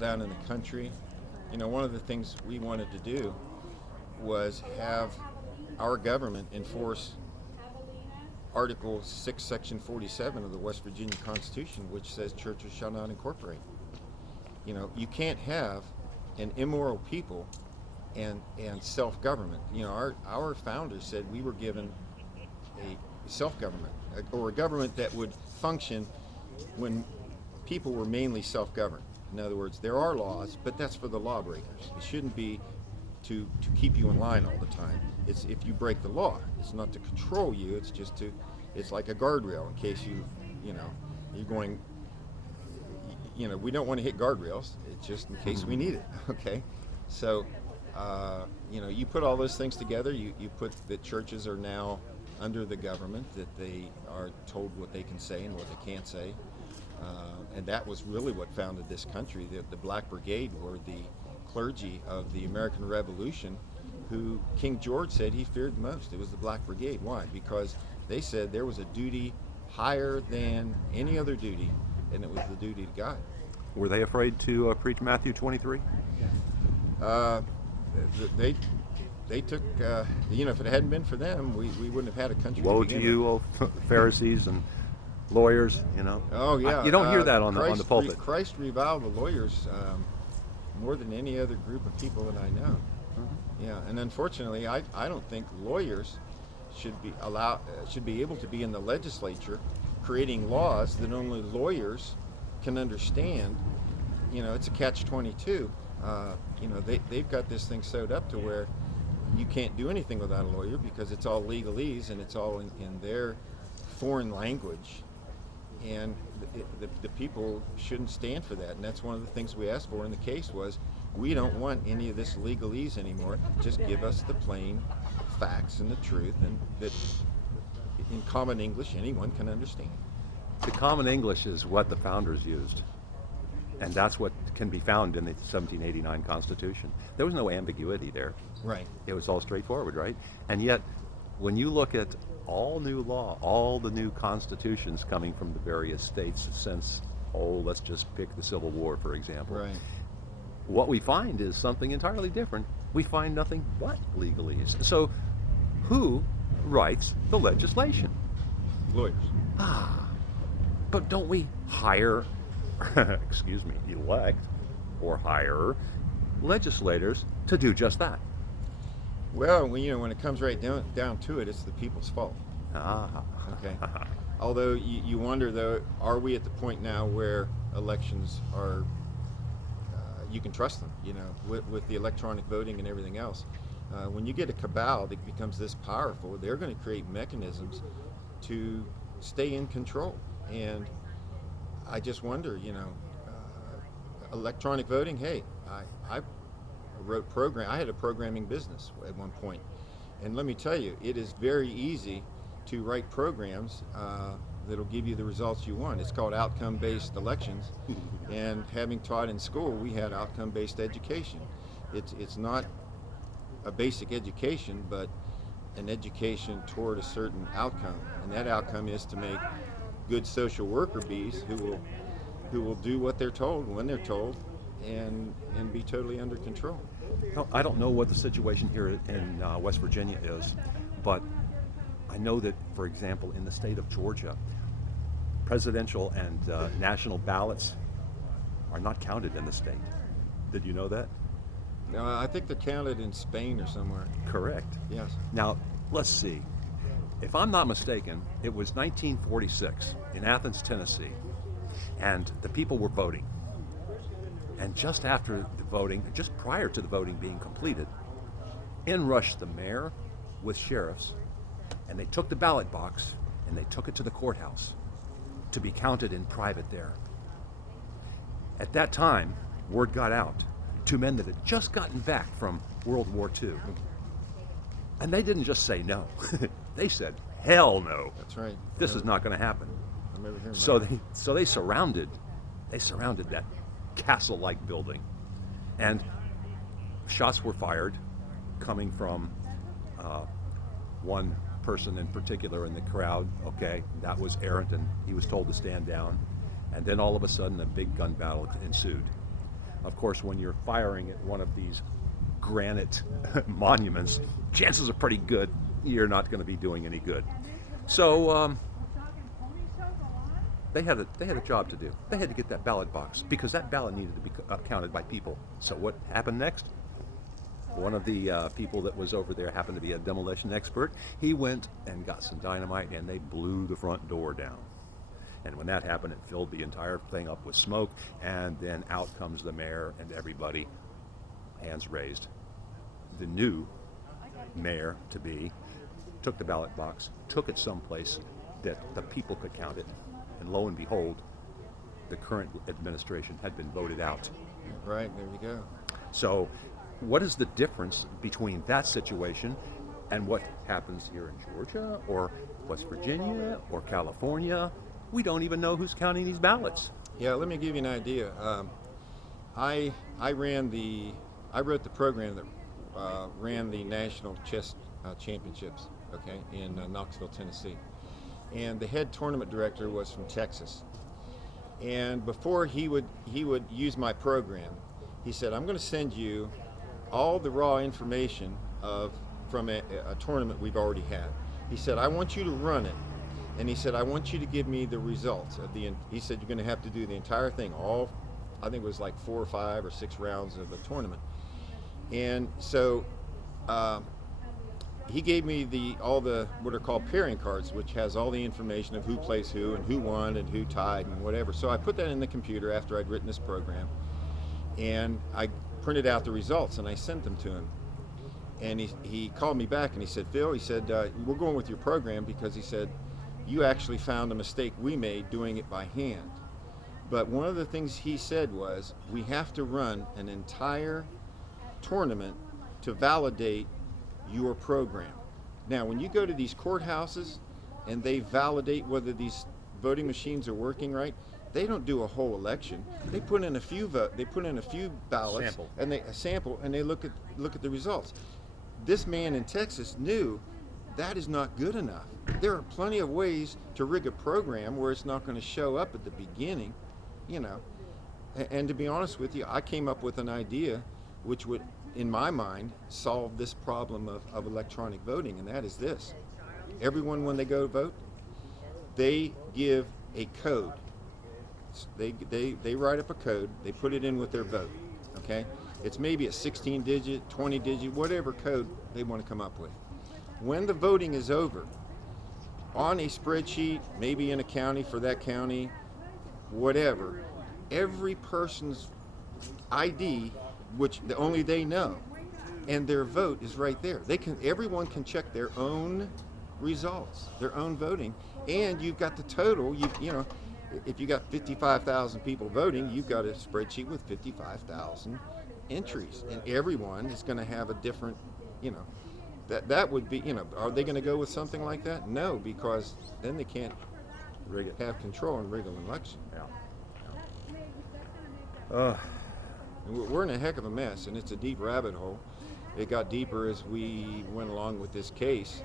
down in the country, one of the things we wanted to do was have our government enforce Article 6, Section 47 of the West Virginia Constitution, which says churches shall not incorporate. You can't have an immoral people and self-government. Our founders said we were given a self-government, or a government that would function when people were mainly self-governed. In other words, there are laws, but that's for the lawbreakers. It shouldn't be to keep you in line all the time. It's if you break the law. It's not to control you. It's just it's like a guardrail in case you're going. We don't want to hit guardrails. It's just in case we need it. Okay, so you put all those things together. You put that churches are now under the government, that they are told what they can say and what they can't say. And that was really what founded this country. The Black Brigade were the clergy of the American Revolution, who King George said he feared the most. It was the Black Brigade. Why? Because they said there was a duty higher than any other duty, and it was the duty to God. Were they afraid to preach Matthew 23? They took, if it hadn't been for them, we wouldn't have had a country. Woe to you, O Pharisees and lawyers, Oh, yeah. You don't hear that on the pulpit. Christ reviled the lawyers more than any other group of people that I know. Mm-hmm. Yeah, and unfortunately, I don't think lawyers should be able to be in the legislature creating laws that only lawyers can understand. It's a catch-22. They've got this thing sewed up to where you can't do anything without a lawyer because it's all legalese and it's all in their foreign language. And the people shouldn't stand for that. And that's one of the things we asked for in the case was, we don't want any of this legalese anymore. Just give us the plain facts and the truth, and that in common English anyone can understand. The common English is what the founders used. And that's what can be found in the 1789 Constitution. There was no ambiguity there. Right. It was all straightforward, right? And yet, when you look at all new law, all the new constitutions coming from the various states since, let's just pick the Civil War, for example. Right. What we find is something entirely different. We find nothing but legalese. So, who writes the legislation? Lawyers. But don't we hire, elect or hire legislators to do just that? Well, when it comes right down to it, it's the people's fault. Okay. Although you wonder, though, are we at the point now where elections are, you can trust them, with the electronic voting and everything else. When you get a cabal that becomes this powerful, they're going to create mechanisms to stay in control. And I just wonder, electronic voting, hey, I had a programming business at one point. And let me tell you, it is very easy to write programs that'll give you the results you want. It's called outcome-based elections. And having taught in school, we had outcome-based education. It's not a basic education, but an education toward a certain outcome. And that outcome is to make good social worker bees who will do what they're told when they're told and be totally under control. No, I don't know what the situation here in West Virginia is, but I know that, for example, in the state of Georgia, presidential and national ballots are not counted in the state. Did you know that? I think they're counted in Spain or somewhere. Correct. Yes. Now, let's see. If I'm not mistaken, it was 1946 in Athens, Tennessee, and the people were voting. And just after the voting, just prior to the voting being completed, in rushed the mayor with sheriffs, and they took the ballot box and they took it to the courthouse to be counted in private there. At that time, word got out. Two men that had just gotten back from World War II. And they didn't just say no. They said, hell no. That's right. This is not going to happen. I remember hearing So they surrounded that castle-like building, and shots were fired coming from one person in particular in the crowd. Okay, that was errant, and he was told to stand down. And then all of a sudden, a big gun battle ensued. Of course, when you're firing at one of these granite monuments, chances are pretty good you're not going to be doing any good. So they had a job to do. They had to get that ballot box because that ballot needed to be counted by people. So what happened next? One of the people that was over there happened to be a demolition expert. He went and got some dynamite and they blew the front door down. And when that happened, it filled the entire thing up with smoke, and then out comes the mayor and everybody, hands raised. The new mayor-to-be took the ballot box, took it someplace that the people could count it, and lo and behold, the current administration had been voted out. Right, there you go. So what is the difference between that situation and what happens here in Georgia or West Virginia or California? We don't even know who's counting these ballots. Yeah, let me give you an idea. I wrote the program that ran the national chess championships, okay, in Knoxville, Tennessee, and the head tournament director was from Texas. And before he would use my program, he said, "I'm going to send you all the raw information from a tournament we've already had." He said, "I want you to run it." And he said, "I want you to give me the results of he said, "You're going to have to do the entire thing, I think it was like 4 or 5 or 6 rounds of a tournament." And so he gave me all the what are called pairing cards, which has all the information of who plays who and who won and who tied and whatever. So I put that in the computer after I'd written this program, and I printed out the results and I sent them to him. And he called me back and he said, "Phil," he said, "we're going with your program because," he said, "you actually found a mistake we made doing it by hand." But one of the things he said was, "We have to run an entire tournament to validate your program." Now, when you go to these courthouses and they validate whether these voting machines are working right, they don't do a whole election. They put in a few ballots, and they sample, and they look at the results. This man in Texas knew that is not good enough. There are plenty of ways to rig a program where it's not going to show up at the beginning, you know. And to be honest with you, I came up with an idea which would, in my mind, solve this problem of electronic voting, and that is this. Everyone, when they go vote, they give a code. They write up a code, they put it in with their vote, okay? It's maybe a 16-digit, 20-digit, whatever code they want to come up with. When the voting is over, on a spreadsheet, maybe in a county for that county, whatever, every person's ID, which only they know, and their vote is right there. Everyone can check their own results, their own voting, and you've got the total. You know, if you got 55,000 people voting, you've got a spreadsheet with 55,000 entries, and everyone is going to have a different, you know. That would be, you know, are they going to go with something like that? No, because then they can't have control and rig an election. Yeah. We're in a heck of a mess, and it's a deep rabbit hole. It got deeper as we went along with this case,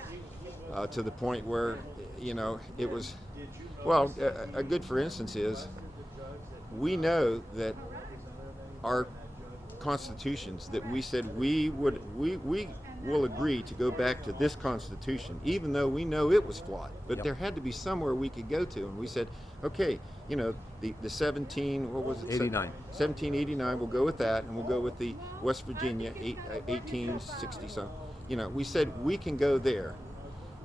to the point where, you know, it was, well, a good for instance is, we know that our constitutions that we said we will agree to go back to this Constitution, even though we know it was flawed. But there had to be somewhere we could go to, and we said, okay, you know, the 1789, we'll go with that, and we'll go with the West Virginia 1860. So, you know, we said we can go there,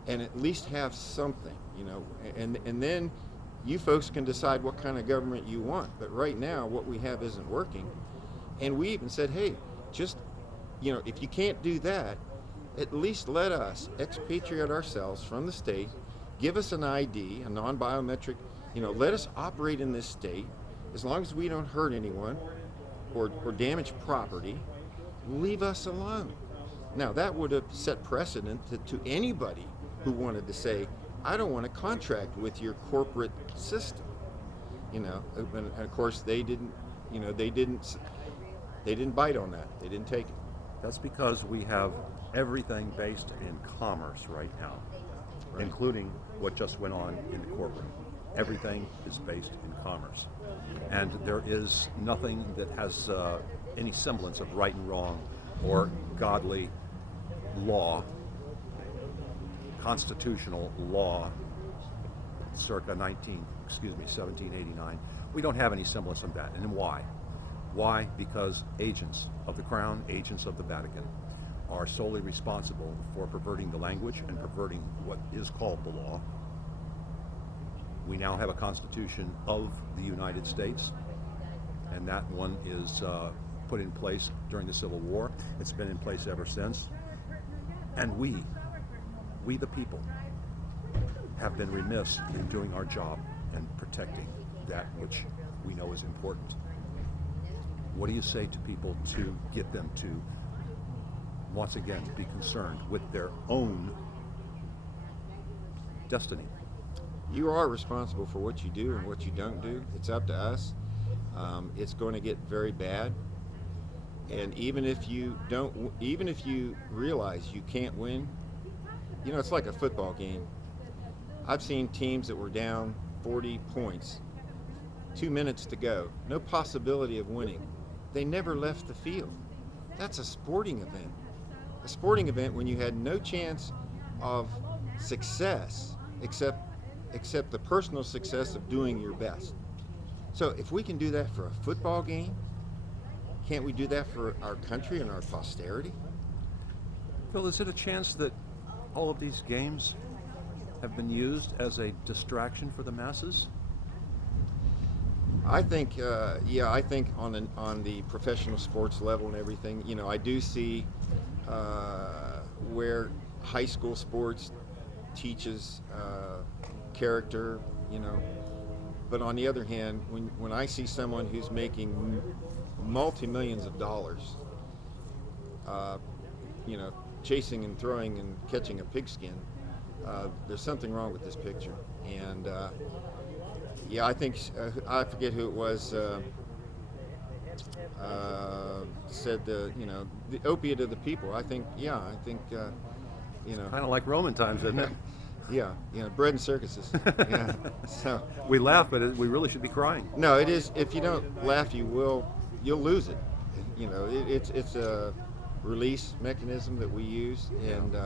and at least have something, you know, and then you folks can decide what kind of government you want. But right now, what we have isn't working, and we even said, hey, just, you know, if you can't do that, at least let us expatriate ourselves from the state, give us an ID, a non-biometric, you know, let us operate in this state, as long as we don't hurt anyone or damage property, leave us alone. Now, that would have set precedent to anybody who wanted to say, I don't want to contract with your corporate system, you know. And of course, they didn't, you know, they didn't bite on that. They didn't take it. That's because we have everything based in commerce right now, including what just went on in the courtroom. Everything is based in commerce. And there is nothing that has any semblance of right and wrong or godly law, constitutional law, circa 1789. We don't have any semblance of that. And why? Why? Because agents of the Crown, agents of the Vatican, are solely responsible for perverting the language and perverting what is called the law. We now have a Constitution of the United States, and that one is put in place during the Civil War. It's been in place ever since. And we the people, have been remiss in doing our job and protecting that which we know is important. What do you say to people to get them to, once again, be concerned with their own destiny? You are responsible for what you do and what you don't do. It's up to us. It's going to get very bad. And even if you realize you can't win, it's like a football game. I've seen teams that were down 40 points, 2 minutes to go, no possibility of winning. They never left the field. That's a sporting event. A sporting event when you had no chance of success except the personal success of doing your best. So if we can do that for a football game, can't we do that for our country and our posterity? Phil, is it a chance that all of these games have been used as a distraction for the masses? I think, I think on the professional sports level and everything, I do see where high school sports teaches character, But on the other hand, when I see someone who's making multi-millions of dollars, chasing and throwing and catching a pigskin, there's something wrong with this picture. And I think I forget who it was said the opiate of the people. I think kind of like Roman times, isn't it? Yeah, bread and circuses. Yeah. So we laugh, but we really should be crying. No, it is. If you don't laugh, you'll lose it. It's a release mechanism that we use, and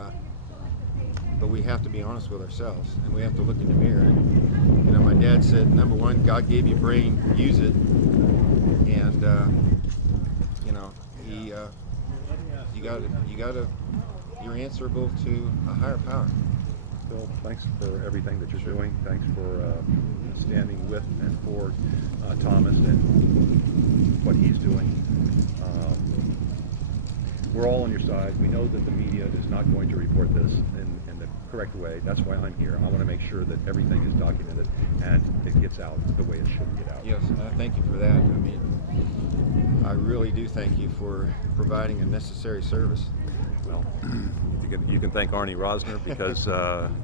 but we have to be honest with ourselves, and we have to look in the mirror. And, my dad said, number one, God gave you a brain, use it, and you're answerable to a higher power. Phil, thanks for everything that you're doing. Thanks for standing with and for Thomas and what he's doing. We're all on your side. We know that the media is not going to report this in the correct way. That's why I'm here. I want to make sure that everything is documented and it gets out the way it should get out. Yes, thank you for that. I really do thank you for providing a necessary service. Well, you can thank Arnie Rosner because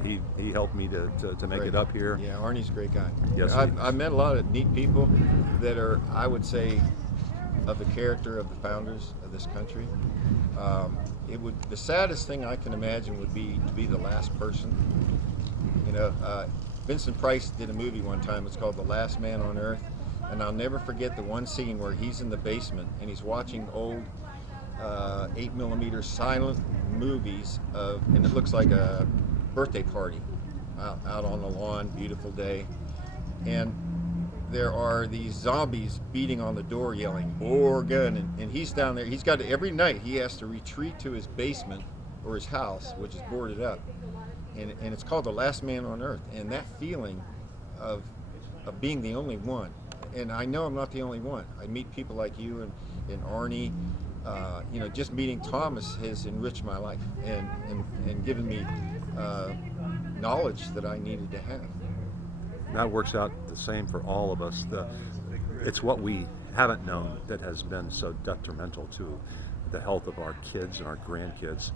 he helped me to make it up here. Yeah, Arnie's a great guy. Yes, I've met a lot of neat people that are, I would say, of the character of the founders of this country. The saddest thing I can imagine would be to be the last person. Vincent Price did a movie one time. It's called The Last Man on Earth, and I'll never forget the one scene where he's in the basement and he's watching old 8mm silent movies and it looks like a birthday party out on the lawn, beautiful day, and there are these zombies beating on the door yelling "Organ," and he's down there. He's got to, every night he has to retreat to his basement or his house, which is boarded up, and it's called The Last Man on Earth. And that feeling of being the only one, and I know I'm not the only one. I meet people like you and Arnie. Just meeting Thomas has enriched my life and given me knowledge that I needed to have. That works out the same for all of us. It's what we haven't known that has been so detrimental to the health of our kids and our grandkids.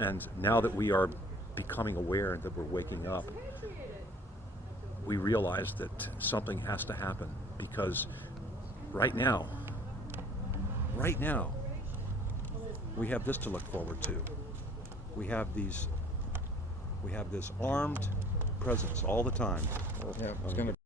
And now that we are becoming aware that we're waking up, we realize that something has to happen, because right now, we have this to look forward to. We have this armed presence all the time Yeah, it's going to